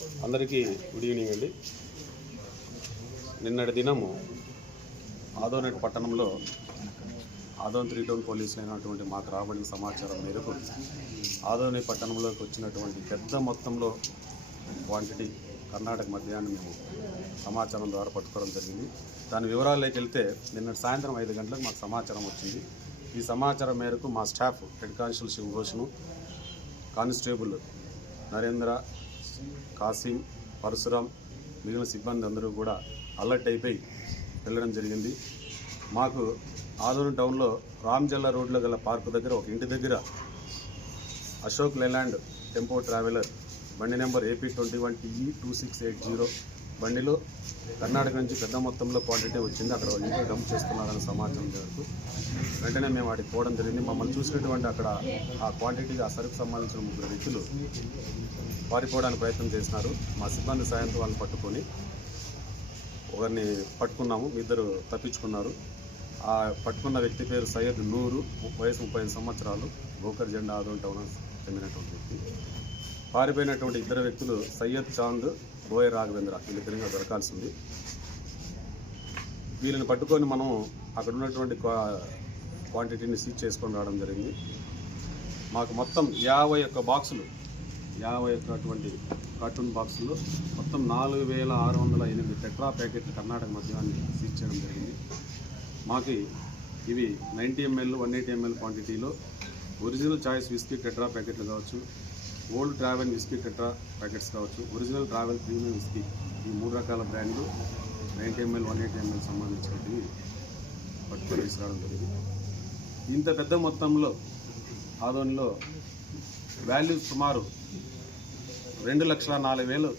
అందరికీ good evening అండి. నిన్నటి దినము ఆదోనెట్ పట్టణంలో ఆదోన్ త్రీ టౌన్ పోలీసులు అయినటువంటి మాకు రాబడిన సమాచారం మేరకు ఆదోని పట్టణంలోకి వచ్చినటువంటి పెద్ద మొత్తంలో క్వాంటిటీ కర్ణాటక మధ్యాహ్నం మేము సమాచారం ద్వారా పట్టుకోవడం జరిగింది. దాని వివరాల్లోకి వెళ్తే నిన్న సాయంత్రం ఐదు గంటలకు మాకు సమాచారం వచ్చింది. ఈ సమాచారం మేరకు మా staff head constable Shivabhushan constable Narendra Kasim Parasuram మిగిలిన సిబ్బంది అందరూ కూడా అలర్ట్ అయిపోయి వెళ్ళడం జరిగింది. మాకు ఆదూరు టౌన్లో రామ్జల్లా రోడ్లో గల పార్కు దగ్గర ఒక ఇంటి దగ్గర అశోక్ లెలాండ్ టెంపో ట్రావెలర్ బండి number AP twenty one TE two six eight zero బండిలో కర్ణాటక నుంచి పెద్ద మొత్తంలో క్వాంటిటీ వచ్చింది. అక్కడ ఇంట్లో డంప్ చేస్తున్నారని సమాచారం మేరకు వెంటనే మేము వాటికి పోవడం జరిగింది. మమ్మల్ని చూసినటువంటి అక్కడ ఆ క్వాంటిటీకి ఆ సరుకు సంబంధించిన ముగ్గురు వ్యక్తులు పారిపోవడానికి ప్రయత్నం చేసినారు. మా సిబ్బంది సాయంతో వాళ్ళని పట్టుకొని ఒకరిని పట్టుకున్నాము. ఇద్దరు తప్పించుకున్నారు. ఆ పట్టుకున్న వ్యక్తి పేరు సయ్యద్ నూరు వయసు ముప్పై ఐదు సంవత్సరాలు గోకర్ జెండా ఆదోన్ టౌన్ చెందినటువంటి వ్యక్తి. పారిపోయినటువంటి ఇద్దరు వ్యక్తులు సయ్యద్ చాంద్ బోయ రాఘవేంద్ర వీళ్ళిద్దరిగా దొరకాల్సింది. వీళ్ళని పట్టుకొని మనం అక్కడ ఉన్నటువంటి క్వా- క్వాంటిటీని సీజ్ చేసుకొని రావడం జరిగింది. మాకు మొత్తం యాభై ఒక్క బాక్సులు యాభై ఒక్కటువంటి కార్టూన్ బాక్సులు మొత్తం నాలుగు వేల ఆరు వందల ఎనిమిది టెట్రా ప్యాకెట్లు కర్ణాటక మద్యాన్ని సీజ్ చేయడం జరిగింది. మాకు ఇవి ninety ML one eighty ML క్వాంటిటీలో ఒరిజినల్ చాయిస్ విస్కీ టెట్రా ప్యాకెట్లు కావచ్చు old travel whisky tetra packets కావచ్చు ఒరిజినల్ ట్రావెల్ ప్రీమియం విస్కీ. ఈ మూడు రకాల బ్రాండ్లు ninety ML one eighty ML సంబంధించినవి పట్టుకొని తీసుకురావడం జరిగింది. ఇంత పెద్ద మొత్తంలో ఆదోనిలో వాల్యూ సుమారు రెండు లక్షల నాలుగు వేలు